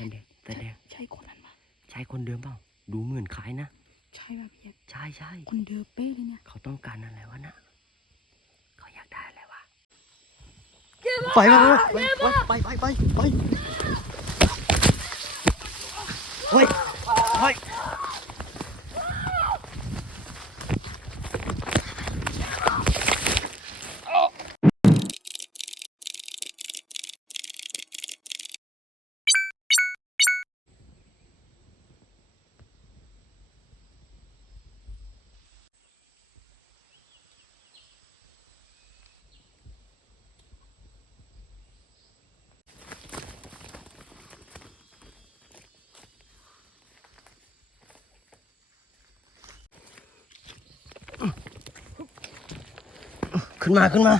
แสดงแสดงใช่คนนั้นปะใช่คนเดิมเปล่า ดูเหมือนคล้ายนะ ใช่ป่ะพี่แจ๊คใช่ใช่คนเดิมเป๊ะเลยเนี่ย เขาต้องการอะไรวะนะเขาอยากได้อะไรวะเกมไปไปไปไปไปไปไปเฮ้ยเฮ้ย ขึ้นมาขึ้นมา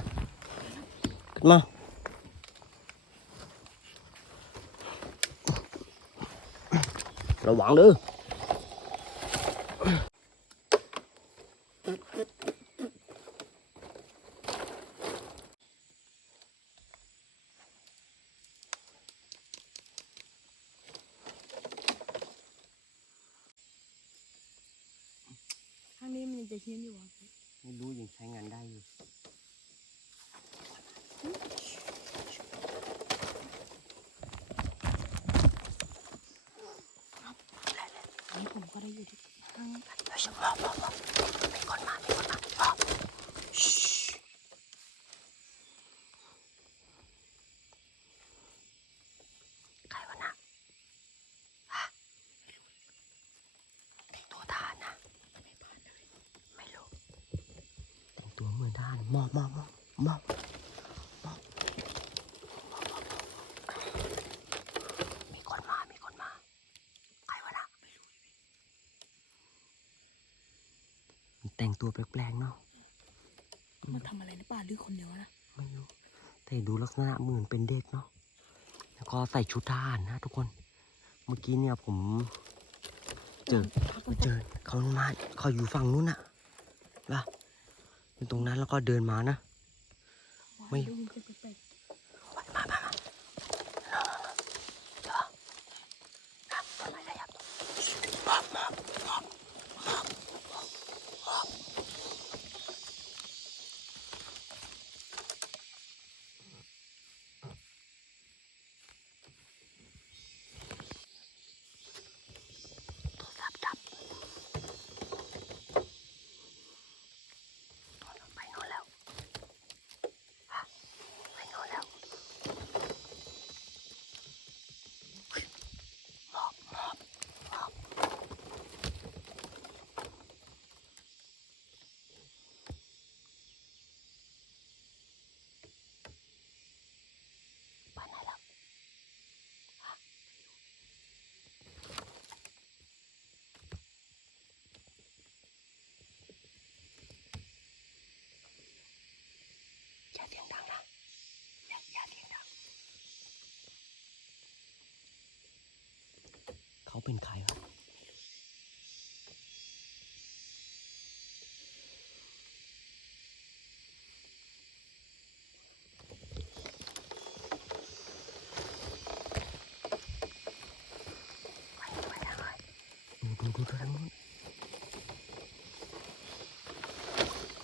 ขึ้นมา ระวังเด้อข้างนี้มันยังจะเฮี้ยนอยู่วะพี่ไม่รู้ยังใช้งานได้อยู่อั นนี้ผมก็ได้อยู่ที่ห้างเฮ้ยมองมองมองมีคนมามีคนมาอ๋อชิใครวะน่ะฮะแต่งตัวทหารนะไม่ผ่านเลยไม่รู้แต่งตัวเหมือนทหารมองมองมองมองมองมีคนมา มีคนมา ใครวะน่ะไม่รู้มันแต่งตัวแปลกๆเนาะมาทำอะไรในป่าหรือคนเดียวนะ ไม่รู้ แต่ดูลักษณะเหมือนเป็นเด็กเนาะ แล้วก็ใส่ชุดทหารนะทุกคน เมื่อกี้เนี่ยผม เจอพักกันเจอเขามาเขาอยู่ฝั่งนู้นน่ะล่ะอยู่ตรงนั้นแล้วก็เดินมานะ ไม่ ได้ยินเสียงแปลก มามามาเดี๋ยวนะทำไมขยับมอบมอบมอบมอบมอบโทรศัพท์ดับไปโน่นแล้วฮะไปโน่นแล้ว หมอบหมอบหมอบไปไหนแล้วฮะอย่าเสียงดังนะอย่าอย่าเสียงดัง เขาเป็นใครวะไปไปทางไหนดูดูดูทางนู้นๆ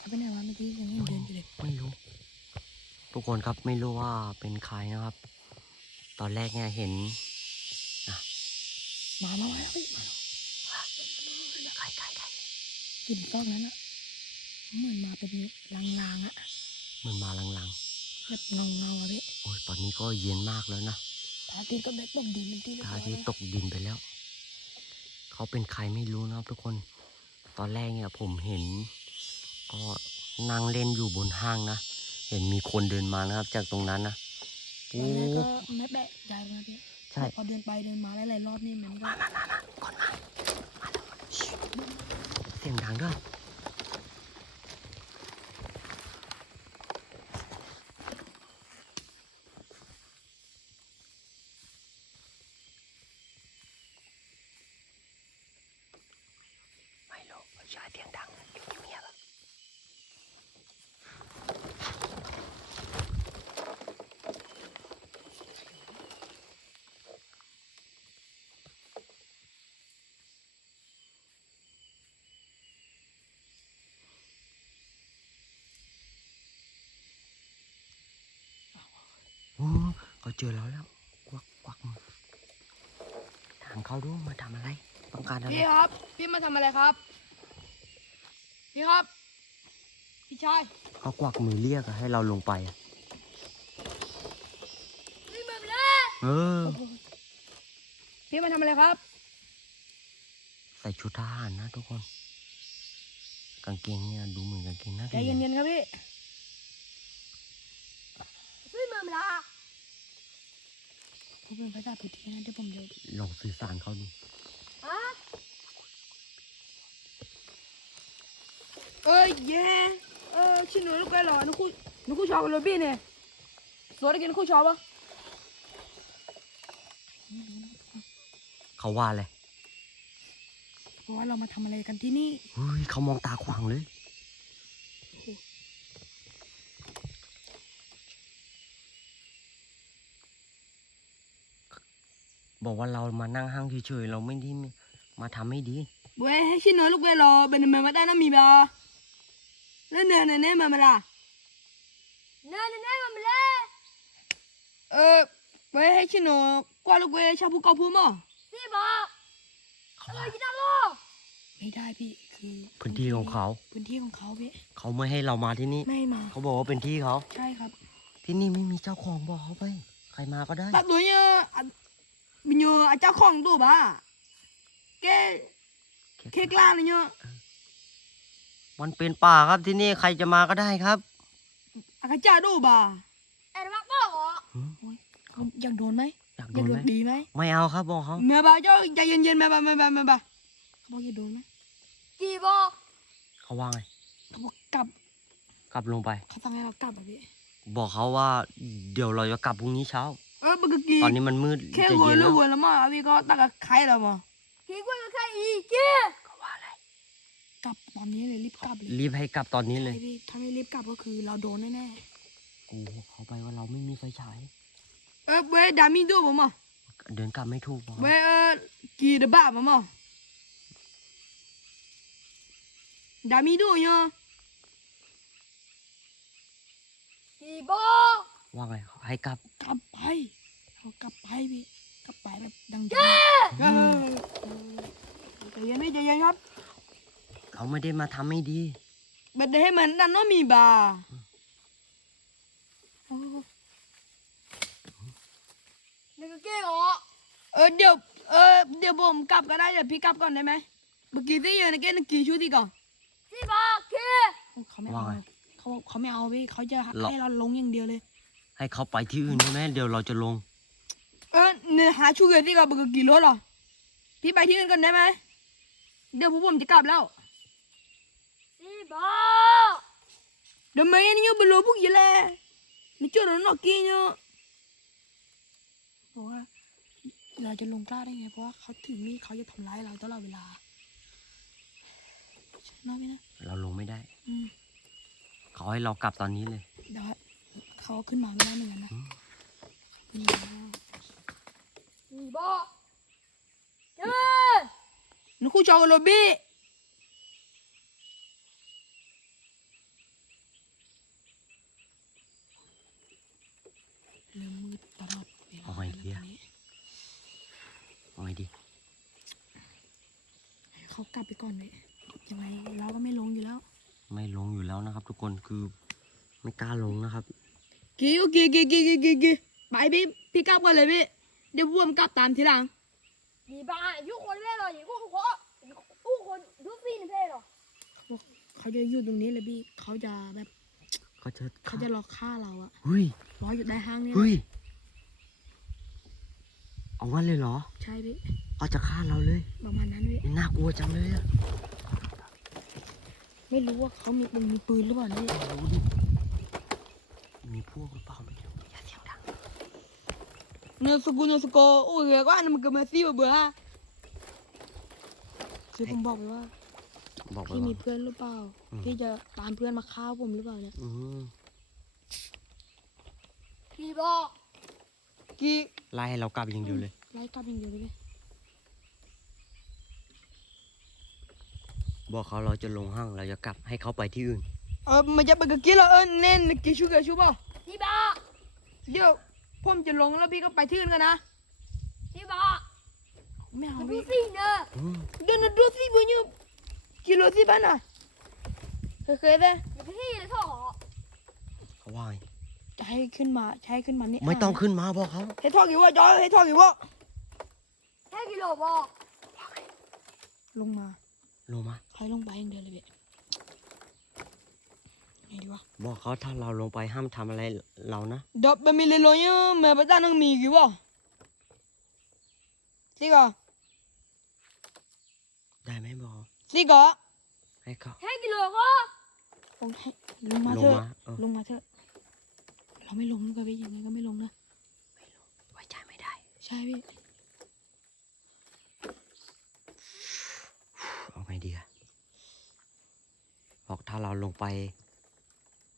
ไปไหนวะเมื่อกี้ยังเดินอยู่เลยไม่รู้ ทุกคนครับไม่รู้ว่าเป็นใครนะครับ ตอนแรกเนี่ยเห็น มามามาเฮ้ยมาใครใครใครกลิ่นซอกนั้นอะเหมือนมาเป็นลางๆอะเหมือนมาลังแบบเงาเงาๆอะพี่โอ้ยตอนนี้ก็เย็นมากแล้วนะพระอาทิตย์ก็ได้ตกดินเป็นที่เรียบพร้ระอาทิตย์ตกดินไปแล้ว เขาเป็นใครไม่รู้นะครับทุกคน ตอนแรกเนี่ยผมเห็น ก็นั่งเล่นอยู่บนห้างนะ เห็นมีคนเดินมานะครับ จากตรงนั้นนะตโอ้อนแรกก็ไม่แปลกใจนะพี่ ใช่แต่พอเดินไปเดินมาหลายๆรอบนี่มันก็มามามามาคนมามาแล้วชิเสียงดังด้วยไม่รู้ใช้เสียงดังอยู่เงียบๆอะ เขาเจอเราแล้ว ควักควักมือถามเขาดูมาทำอะไร ต้องการอะไร พี่ครับ พี่มาทำอะไรครับ พี่ครับ พี่ชายเขากวักมือเรียกอะให้เราลงไปอะพี่มาเลยเออ พี่มาทำอะไรครับ ใส่ชุดทหารนะทุกคน กางเกงเนี่ยดูเหมือนกางเกงนักใจเรียนเย็นๆครับพี่ พี่มาละ ผมเป็นภาษาพุทธินะเดี๋ยวผมจะลองสื่อสารเขาดูเอ้ยแย่เออชิโนลูกไก่หรอนุคุนุคุชอบเลยพี่เนี่ยสวัสดีกินนุคุชอบปะเขาว่าอะไรเพราะว่าเรามาทำอะไรกันที่นี่เฮ้ยเขามองตาขวางเลย บอกว่าเรามานั่งห้างเฉยๆเราไม่ได้มาทำไม่ดี เว้ยชิโนลูกไก่หรอเป็นเมมาได้นะมีบาแล้วเนเนเนมามาละเน่เน่เน่มาเลยเออเว้ยให้ชิโนกว่าลูกไก่ชาพูเกาพูมั้งสิบอกเขาเอว่าอจิตาโลไม่ได้พี่คือพื้นที่ของเขา พื้นที่ของเขาพี่เขาไม่ให้เรามาที่นี่ไม่ให้มา เขาบอกว่าเป็นที่เขา ใช่ครับ ที่นี่ไม่มีเจ้าของบอกเขาไป ใครมาก็ได้ ตัดตัวเนี่ย อะมีเนาะเจ้าของตัวบ้าแกเคกล้าเลยเนี่ยมันเป็นป่าครับที่นี่ใครจะมาก็ได้ครับอากาจ้าดูบ้าเอ็ดมักบอกเหรอหืมอยากโดนไหมอยากอโดยากนโดไหมนดีไหมไม่เอาครับบอกเขาแม่บ้าเจ้าใจเย็นๆแม่บ้าแม่บ้าแม่บ้าเขาบอกอย่าโดนไหมกี่บอกเขาว่าไงเขาบอกกลับ กลับลงไปเขาสั่งให้เรากลับอะพี่บอกเขาว่า เดี๋ยวเราจะกลับพรุ่งนี้เช้า เออบักกี้ตอนนี้มันมืดแค่จะหัวเย็นแล้แล้ววหัวแล้วมั้งพี่ก็ตักกับใครแล้วมั้งกี่กล้วยกับใครอีกกี่เขาว่าอะไรกลับตอนนี้เลยรีบกลับเลยรีบให้กลับตอนนี้เลยใช่พี่ถ้าไม่รีบกลับก็คือเราโดนแน่กูบอกเขาไปว่าเราไม่มีไฟฉาย ๆเออเว้ยดามิดูบ่มั้งเดินกลับไม่ถูกบอกเว้ยเออกี่เดบ้าบ่มั้งดามิดูเนี่ยกี่บอกว่าไงให้กลับกลับไปเขา กลับไปพี่กลับไปแบบดังๆเออใจเย็นพี่ใจเย็นครับเราไม่ได้มาทำไม่ดีบัดเดให้มันนั่นเนาะมีบาโอ้นี่ก็กี่เหรอเออเดี๋ยวเออเดี๋ยวผมกลับก็ได้เดี๋ยวพี่กลับก่อนได้ไหมเมื่อกี้ที่ยืนนะแกนึกกี่ชุดที่ก่อนสิบอกกี่เขาไม่เอาว่าไงเขาบอกเขาไม่เอาพี่เขาจะหรอให้เราลงอย่างเดียวเลย ให้เขาไปที่อื่นได้ไหมเดี๋ยวเราจะลง เออเนี่ยหาชูเกอร์ที่ก่อนเมื่อกี้รถเหรอ พี่ไปที่อื่นก่อนได้ไหม เดี๋ยวพวกผมจะกลับแล้วสิบอกเดี๋ยวไม่งั้นเนี่ยบนรถพวกยี่แหละนี่จุดนั้นหนอกกี้เนี่ยบอกว่าเราจะลงกล้าได้ไง เพราะว่าเขาถือมีดเขาจะทำร้ายเราตลอดเวลาใช่เนอะพี่นะเราลงไม่ได้อืมเขาให้เรากลับตอนนี้เลย เดี๋ยวเขาขึ้นมาไม่ได้เหมือนกันนะอืมนี่ นะสิบอกกี่นึกคู่จอกันโรบี้เริ่มมืดตลอดเวลาเอาไงดีอะแล้วตอนนี้เอาไงดี เขากลับไปก่อนเลยยังไงเราก็ไม่ลงอยู่แล้วไม่ลงอยู่แล้วนะครับ ทุกคนคือไม่กล้าลงนะครับ กี่โอเคกี่กี่กี่กี่กี่ไปพี่พี่กลับก่อนเลยพี่ เดี๋ยวพวกผมกลับตามทีหลังกี่บ้ายุคนเล่เหรอยุคนขอยุคนดูฟีนเพ่เหรอเขาบอกเขาจะอยู่ตรงนี้เลยพี่เขาจะแบบเขาจะเขาจะรอฆ่าเราอะเฮ้ยรออยู่ในห้างเนี่ยเฮ้ยเอางั้นเลยเหรอ ใช่พี่เขาจะฆ่าเราเลยประมาณนั้นพี่น่ากลัวจังเลยอะไม่รู้ว่าเขามีปืนมีปืนหรือเปล่านี่ดูดิมีพวกหรือเปล่าไม่รู้อย่าเสียงดัง เนื้อสกุลเนื้อสกุลโอ้ยก็อันนั้นมันก็มาซี่เบื่อคือผมบอกไปว่าบอกไปพี่มีว่า เพื่อนหรือเปล่า อืม พี่จะตามเพื่อนมาฆ่าผมหรือเปล่าเนี่ย อืมกี่บอกกี่ไล่ให้เรากลับอย่างเดียวเลย ไล่กลับอย่างเดียวเลยพี่บอกเขาเราจะลงห้างเราจะกลับให้เขาไปที่อื่น เออมันจะไปกับกี่เหรอเออเน้นกี่ชูเกอร์ชูเปล่าสิบอก เดี๋ยว ผมจะลงแล้วพี่ก็ไปที่อื่นกันนะที่บ้าไม่เอาดูพี่สิเนอะเดินดูสิบุญยูกิโลสิบ้านน่ะเคยๆเลยอย่าไปที่เลยท่อเขาว่าไงจะให้ขึ้นมาให้ขึ้นมานี่ไม่ต้องขึ้นมาบอกเขาให้ท่อกี่ว่าจอยให้ท่อกี่ว่าแค่กิโลบอกลงมาลงมาใครลงไปอย่างเดียวเลยพี่ไง ดีวะบอกเขาถ้าเราลงไปห้ามทำอะไรเรานะดอกเป็นมิลลิโลเนี่ยแม่ประจานังมีกี่วะสิกะได้ไหมบอกสิกะให้เขาแค่กิโลก็ลงให้ลงมาลเถงอะมาเออลงมาเถอะเราไม่ลงก็พี่ยังไงก็ไม่ลงนะไว้ใจไม่ได้ ใช่พี่เอาไงดีอะบอกถ้าเราลงไป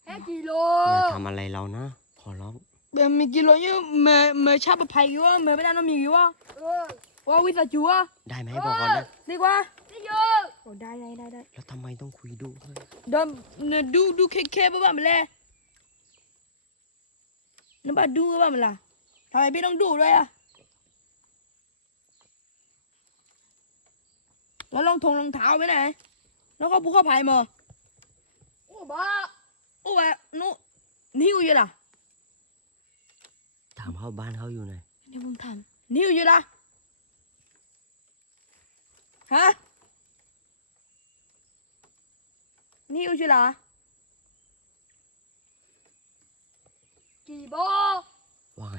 แค่กิโลอย่าทำอะไรเรานะ ขอร้องเป็นมิกิโลเนี่ยแม่แม่ชาบะไพกี่วะแม่ประจานังมีกี่วะเออว่าวิสาจูวะได้ไหมบอกเขานะสิกว่าที่เยอะโอ้ได้ได้ได้ได้แล้วทำไมต้องคุยดูด้วยเดินเนี่ยดูดูเคเคบ้างมาเลยนึกว่าดูบ้างมาล่ะทำไมพี่ต้องดูด้วยอะแล้วรองทงรองเท้าไปไหน แล้วก็บุกเข้าไผ่มาโอ้บ้า โอ้ยนุนิ้วอยู่ล่ะถามเขาบ้านเขาอยู่ไหนเดี๋ยวผมถามนิ้วอยู่ล่ะฮะนิ้วอยู่ล่ะกี่โบว่าไง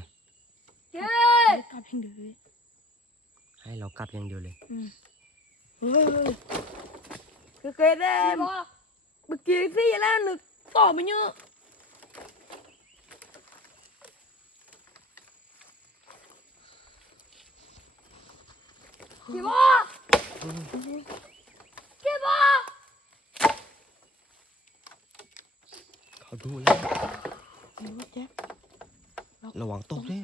เจ๊กลับแห่งเดียวเลยให้เรากลับอย่างเดียวเลยอืมเฮ้ยคือเคยได้กี่โบเมื่อกี้สิแล้วนึก ต่อไปเยอะกี่โบกี่โบเขาดูแล้วเดี๋ยวแจ๊คระวังตกด้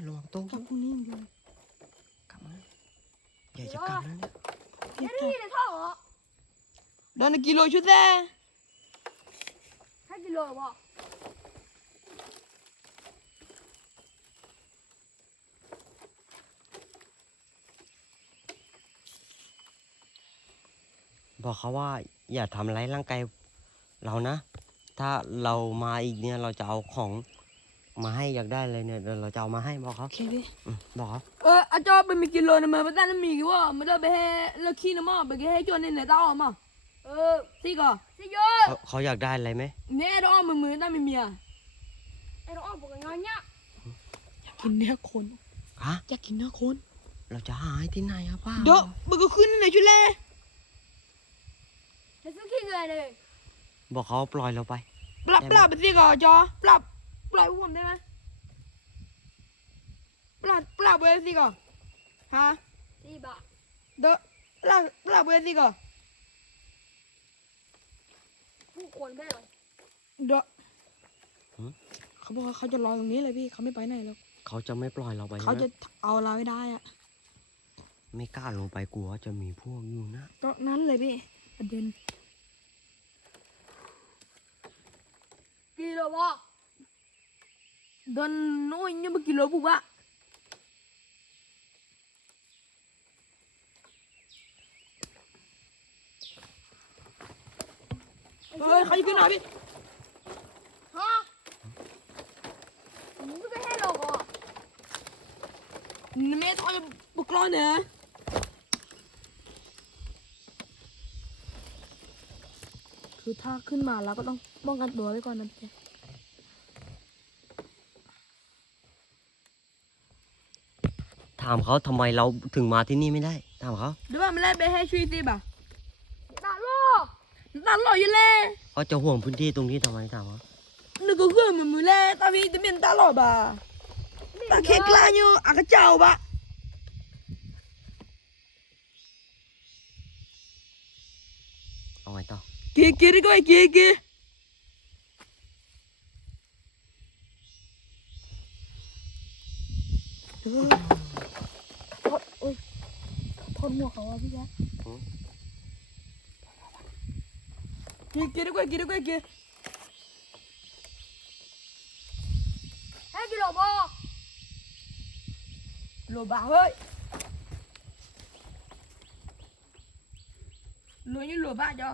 วยระวังตกกลับพรุ่งนี้อย่างเดียวกลับมาอย่าจะกลับแล้วเนี่ยเดี๋ยวแค่แจ๊คที่เลยท่อเดินกิโลชุดแท้แค่กิโลบอกบอกเขาว่าอย่าทำร้ายร่างกายเรานะ ถ้าเรามาอีกเนี่ยเราจะเอาของมาให้อยากได้เลยเนี่ยเดี๋ยวเราจะเอามาให้บอกเขาโอเคพี่อืมบอกเขาเอออาจารย์เป็นมีกิโลนะมาประธานมีกี่ว่าไม่ได้ไปให้ลักขี้นะมาไปให้จนในเนี่ยต้าออกมาเออสิก่อที่ เยอะเขาเขาอยากได้อะไรไหมเนี่ยต้าออกมือมือต้ามีเมียไอ้น้องบอกงานเนี้ยอยากกินเนื้อคนฮะอยากกินเนื้อคนเราจะหาให้ที่ไหนอะป้าเด้อมันก็ขึ้นในชุดแรกให้ซื้อขี้เงินเลยบอกเขาปล่อยเราไป ปรับปรับไปสิก่อจอปรับปล่อยผมได้ไหมปรับปรับไปสิก่อฮะที่บ้าเด้อปรับปรับไปสิก่อ ผู้คนไม่เลยเด้อเขาบอกว่าเขาจะรอตรงนี้เลยพี่เขาไม่ไปไหนหรอกเขาจะไม่ปล่อยเราไปเขาใช่ไหมจะเอาเราไม่ได้อะไม่กล้าลงไปกลัวว่าจะมีพวกอยู่นะ ตรงนั้นเลยพี่ประเด็นกิโลบอกเดินน้อยยังไม่กิโลปุ๊บอะ เฮ้ยเขาจะขึ้นหน่อยพี่ฮะมึงก็ไปให้เราก่อนเมย์ต้องบุกล้อเนี่ย คือถ้าขึ้นมาเราก็ต้องป้องกันตัวไว้ก่อนนะพี่ถามเขาทำไมเราถึงมาที่นี่ไม่ได้ ถามเขาเดี๋ยวว่ามันไล่ไปให้ช่วยสิบ่ะตาโล ตลอดอยู่เลยเขาจะห่วงพื้นที่ตรงนี้ทำไมถามเขานึกก็คือมันมือเลยตาพี่จะเป็นตลอดบ่ะตาเคกลาอยู่อากาเจ้าบ่ะเอาไงต่อเกีกีก็ไอ้เกีกีเออทอดโอ้ยทอดหัวเขาอะพี่แจ๊ คกีกีก็ไอ้กีก็ไอ้กีให้กิโลบอกโลบาเฮ้ยโลนี่โลบาจ้ะ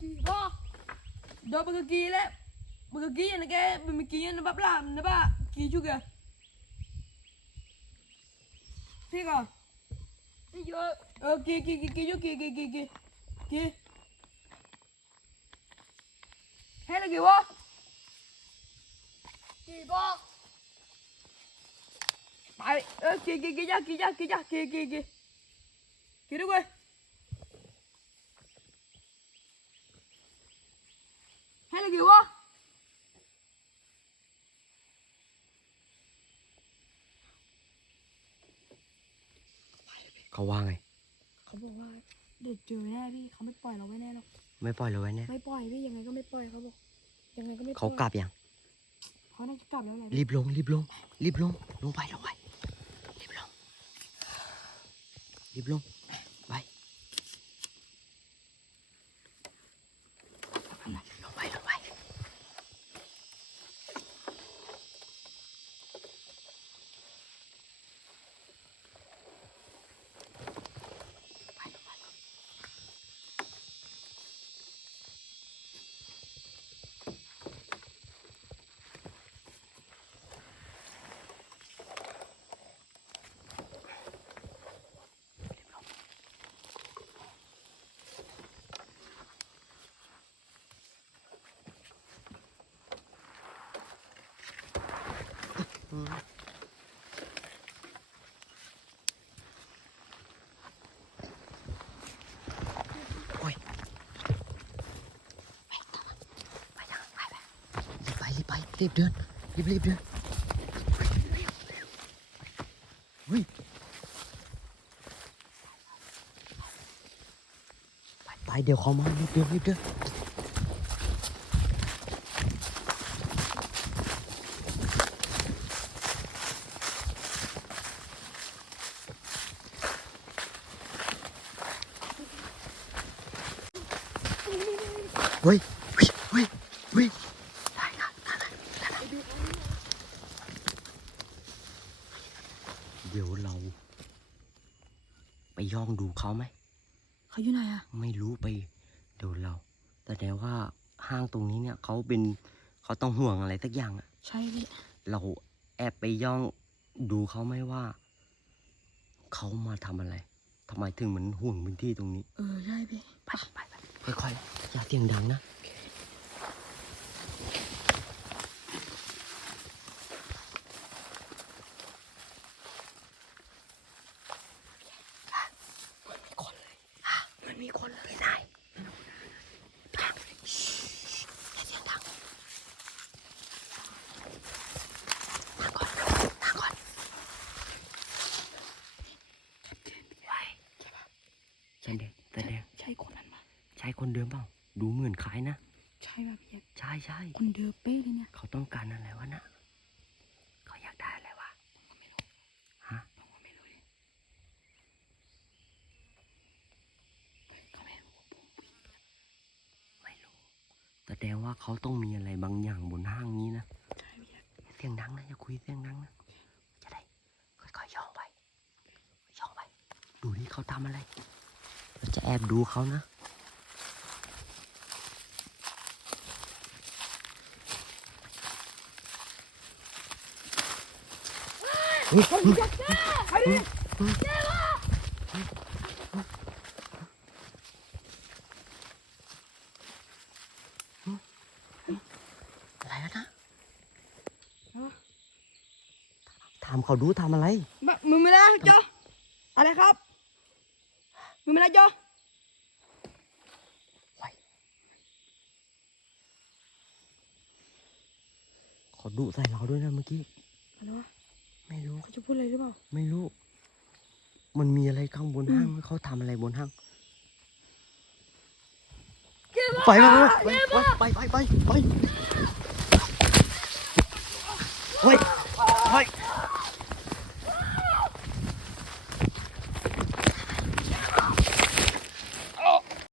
กี่กี่ด้วยกี่กี่กลับไปได้แล้วกลับไปว่าปกติไปหิ้งเหรอผมจะกลับบ้านแล้วกี่บ่ Do pergi le. Pergi nak ke pemikiran nampak pelam, nampak ki juga. Tiga. ที่เยอะ Okey, ki ki ki ki ki ki ki. Ki. Hai lagi wa. กี่บ่ Baik. Okey, ki ki ja ki ja ki ja ki ki ki. Ki tu gue. Hai lagi wa. เขาว่าไงเขาบอกว่าเดี๋ยวเจอแน่พี่เขาไม่ปล่อยเราไว้แน่หรอกไม่ปล่อยเราไว้เนี่ยไม่ปล่อยพี่ยังไงก็ไม่ปล่อยเขาบอกยังไงก็ไม่ปล่อยเขากลับยังเขาน่าจะกลับแล้วแหละรีบลงรีบลงรีบลงลงไปลงไปรีบลงรีบลง โอ้ยไปทางไปไปรีบไปรีบไปรีบเดินรีบรีบเดินเฮ้ยไปไปเดี๋ยวเขามารีบเดินรีบเดิน เฮ้ยเฮ้ยเฮ้ยเฮ้ยได้นะได้นะได้นะเดี๋ยวเรา ไปย่องดูเขาไหม เขาอยู่ไหนอะไม่รู้ไปเดี๋ยวเรา แต่แต่ว่าห้างตรงนี้เนี่ยเขาเป็นเขาต้องห่วงอะไรสักอย่างอะใช่พี่เราแอบไปย่องดูเขาไหมว่า เขามาทำอะไรทำไมถึงเหมือนห่วงพื้นที่ตรงนี้ เออใช่พี่ไปไป ค่อยๆ อย่าเสียงดังนะ คนเลยมันมีคนเลยนายอย่าเสียงดังนั่งก่อนนั่งก่อนไว้ใช่ปะใช่เด็กแต่เด็ก ใช่คนนั้นปะ ใช่ คนเดิมเปล่า ดูเหมือนคล้ายนะ ใช่ป่ะพี่ใช่ใช่คนเดิมเป๊ะเลยเนี่ย เขาต้องการอะไรวะนะเขาอยากได้อะไรวะฮะผมก็ไม่รู้ดิเขาไม่รู้ผมวิ่งไม่รู้แต่แดงว่าเขาต้องมีอะไรบางอย่างบนห้างนี้นะใช่พี่เสียงดังนะอย่าคุยเสียงดังนะจะได้ค่อยๆย่องไปย่องไปดูที่เขาทำอะไรเราจะแอบดูเขานะ เฮ้ยเฮ้ย อะไรวะนะถามเขาดูทำอะไร มามึงไม่ได้จ้ะอะไรครับมึงไม่ได้จ้ะเขาดุใส่เราด้วยนะเมื่อกี้อะไรวะ ไม่รู้เขาจะพูดอะไรหรือเปล่า ไม่รู้ มันมีอะไรข้างบนห้างเขาทำอะไรบนห้าง ไปไปไปไปไปไปไปเฮ้ยเฮ้ย